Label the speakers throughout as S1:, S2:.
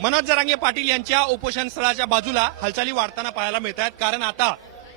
S1: मनोज जरांगे पाटील यांच्या उपोषण स्थळाच्या बाजूला हालचाली वाढताना पाहायला मिळत आहेत कारण आता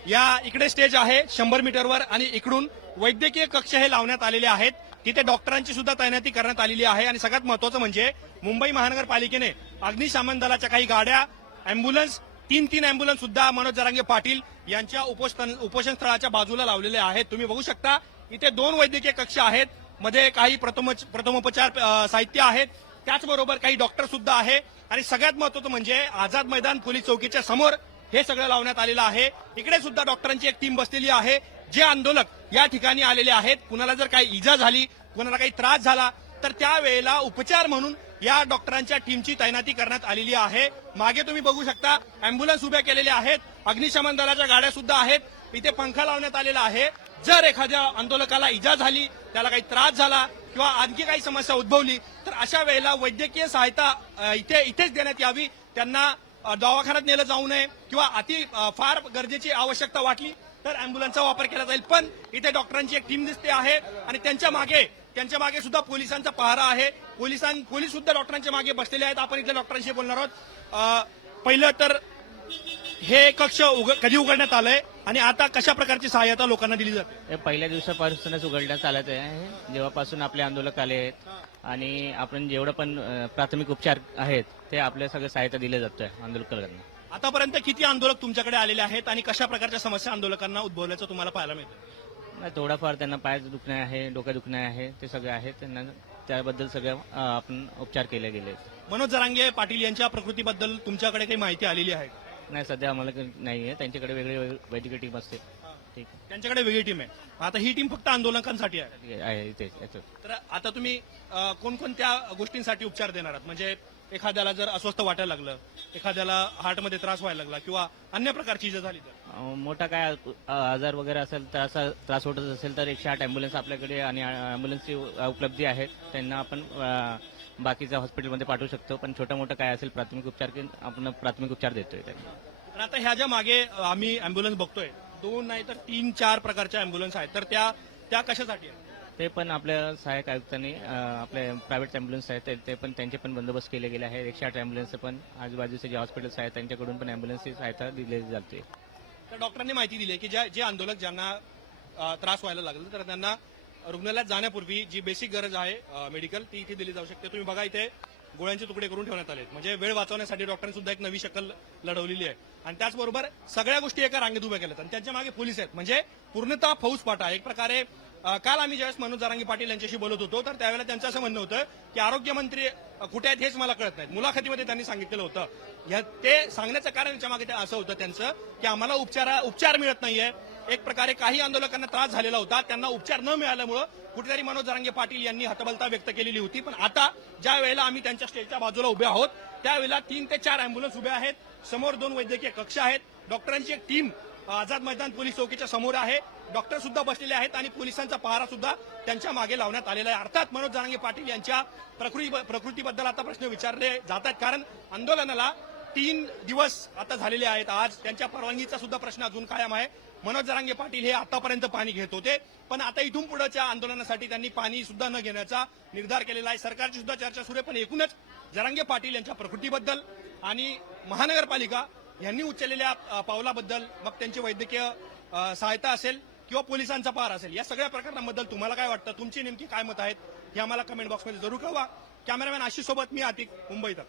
S1: या इकडे स्टेज आहे शंभर मीटरवर आणि इकडून वैद्यकीय कक्ष हे लावण्यात आलेले आहेत. तिथे डॉक्टरांची सुद्धा तैनाती करण्यात आलेली आहे आणि सगळ्यात महत्वाचं म्हणजे मुंबई महानगरपालिकेने अग्निशमन दलाच्या काही गाड्या अँब्युलन्स तीन तीन अँब्युलन्स सुद्धा मनोज जरांगे पाटील यांच्या उपोषण स्थळाच्या बाजूला लावलेले आहेत. तुम्ही बघू शकता इथे दोन वैद्यकीय कक्ष आहेत. मध्ये काही प्रथमोपचार साहित्य आहेत. त्याचबरोबर काही डॉक्टर सुद्धा आहे. आणि सगळ्यात महत्वाचं म्हणजे आझाद मैदान पोलीस चौकीच्या समोर हे सगळं लावण्यात आलेलं आहे. इकडे सुद्धा डॉक्टरांची एक टीम बसलेली आहे. जे आंदोलक या ठिकाणी आलेले आहेत. कुणाला जर काही इजा झाली कुणाला काही त्रास झाला तर त्यावेळेला उपचार म्हणून या डॉक्टरांच्या टीमची तैनाती करण्यात आलेली आहे. मागे तुम्ही बघू शकता अँब्युलन्स उभ्या केलेल्या आहेत. अग्निशमन दलाच्या गाड्या सुद्धा आहेत. इथे पंखा लावण्यात आलेला आहे. जर एखाद्या आंदोलकाला इजा झाली त्याला काही त्रास झाला किंवा आणखी काही समस्या उद्भवली तर अशा वेळेला वैद्यकीय सहायता इथे इथेच देण्यात यावी. त्यांना दवाखान्यात नेलं जाऊ नये किंवा अति फार गरजेची आवश्यकता वाटली तर अँब्युलन्सचा वापर केला जाईल. पण इथे डॉक्टरांची एक टीम दिसते आहे आणि त्यांच्या मागे त्यांच्या मागे सुद्धा पोलिसांचा पहारा आहे. पोलिसां पोलीस सुद्धा डॉक्टरांच्या मागे बसलेले आहेत. आपण इथल्या डॉक्टरांशी बोलणार आहोत. पहिलं तर हे कक्ष उघ कधी उघडण्यात आलंय? आणि आता कशा प्रकारची सहाय्यता लोकांना दिली जाते?
S2: हे पहिल्या दिवसापासूनच उघडण्यात आलं आहे. जेव्हापासून आपले आंदोलक आले आहेत आणि आपण जेवढं पण अ, प्राथमिक उपचार आहेत ते आपल्या सगळं सहायता दिले जातोय आंदोलकांना.
S1: आतापर्यंत किती आंदोलक तुमच्याकडे आलेले आहेत आणि कशा प्रकारच्या समस्या आंदोलकांना उद्भवल्याचं तुम्हाला पाहायला मिळतं?
S2: नाही, थोडाफार त्यांना पाय दुखणे आहे डोकं दुखणे आहे ते सगळे आहे. त्यांना त्याबद्दल सगळं अ, आपण उपचार केले गेले आहेत.
S1: मनोज जरांगे पाटील यांच्या प्रकृतीबद्दल तुमच्याकडे काही माहिती आलेली आहे का?
S2: नाही सध्या आम्हाला काही नाही आहे त्यांच्याकडे वेगळी वैद्यकीय टीम असते. ठीक.
S1: त्यांच्याकडे वेगळी टीम आहे. आता ही टीम फक्त आंदोलकांसाठी आहे.
S2: इथे याचं.
S1: तर आता तुम्ही अ, कोणकोणत्या गोष्टींसाठी उपचार देणार आहात? म्हणजे एखाद्याला जर अस्वस्थ वाटायला लागलं एखाद्याला हार्टमध्ये त्रास व्हायला लागला किंवा अन्य प्रकारची इजा झाली तर?
S2: अ, मोठा काय आजार वगैरे असेल तर असा त्रास होत असेल तर एकशे आठ अँब्युलन्स आपल्याकडे आणि अँब्युलन्सची उपलब्धी आहे. त्यांना आपण अ, बाकीच्या हॉस्पिटलमध्ये पाठवू शकतो. पण छोटं मोठं काय असेल प्राथमिक उपचार की आपण प्राथमिक उपचार देतोय त्यांना.
S1: पण आता ह्या ज्या मागे आम्ही अँब्युलन्स बघतोय दोन नाही तर तीन चार प्रकारच्या अँब्युलन्स आहेत. तर त्या त्या कशासाठी आहेत?
S2: ते पण आपल्या सहाय्यक आयुक्तांनी अ, आपले प्रायव्हेट अँब्युलन्स आहेत ते- ते पण त्यांचे पण बंदोबस्त केले गेले आहे एकशे आठ अँब्युलन्स पण आजूबाजूचे जे हॉस्पिटल्स आहेत त्यांच्याकडून पण अँब्युलन्सची सहायता दिली जाते
S1: तर डॉक्टरांनी माहिती दिली आहे की ज्या जे आंदोलक ज्यांना अ, त्रास व्हायला लागला तर त्यांना रुग्णालयात जाण्यापूर्वी जी बेसिक गरज आहे मेडिकल ती इथे दिली जाऊ शकते. तुम्ही बघा इथे गोळ्यांचे तुकडे करून ठेवण्यात आले आहेत. म्हणजे वेळ वाचवण्यासाठी डॉक्टरांनी सुद्धा एक नवी शकल लढवलेली आहे. आणि त्याचबरोबर सगळ्या गोष्टी एका रांगेत उभ्या केल्यात. आणि त्यांच्या मागे पोलीस आहेत. म्हणजे पूर्णतः फौजपाटा एक प्रकारे काल आम्ही ज्यावेळेस मनोज जारांगी पाटील यांच्याशी बोलत होतो तर त्यावेळेला त्यांचं असं म्हणणं होतं की आरोग्यमंत्री कुठे आहेत हेच मला कळत नाही मुलाखतीमध्ये त्यांनी सांगितलेलं होतं. ते सांगण्याचं कारण याच्या मागे ते असं होतं त्यांचं की आम्हाला उपचार उपचार मिळत नाहीये. एक प्रकारे काही आंदोलकांना त्रास झालेला होता. त्यांना उपचार न मिळाल्यामुळं कुठेतरी मनोज जरांगे पाटील यांनी हतबलता व्यक्त केलेली होती. पण आता ज्या वेळेला आम्ही त्यांच्या स्टेजच्या बाजूला उभे आहोत त्यावेळेला तीन ते चार अँब्युलन्स उभे आहेत. समोर दोन वैद्यकीय कक्ष आहेत. डॉक्टरांची एक टीम आझाद मैदान पोलीस चौकीच्या समोर आहे. डॉक्टर सुद्धा बसलेले आहेत आणि पोलिसांचा पहारा सुद्धा त्यांच्या मागे लावण्यात आलेला आहे. अर्थात मनोज जरांगे पाटील यांच्या प्रकृती प्रकृतीबद्दल आता प्रश्न विचारले जातात. कारण आंदोलनाला तीन दिवस आता झालेले आहेत. आज त्यांच्या परवानगीचा सुद्धा प्रश्न अजून कायम आहे. मनोज जरांगे पाटील हे आतापर्यंत पाणी घेत होते. पण आता इथून पुढच्या आंदोलनासाठी त्यांनी पाणी सुद्धा न घेण्याचा निर्धार केलेला आहे. सरकारची सुद्धा चर्चा सुरू आहे. पण एकूणच जरांगे पाटील यांच्या प्रकृतीबद्दल आणि महानगरपालिका यांनी उचललेल्या पावलाबद्दल मग त्यांची वैद्यकीय सहायता असेल किंवा पोलिसांचा पार असेल या सगळ्या प्रकरणाबद्दल तुम्हाला काय वाटतं? तुमची नेमकी काय मत आहेत? हे आम्हाला कमेंट बॉक्समध्ये जरूर कळवा. कॅमेरामॅन आशिष सोबत मी आतिक मुंबईत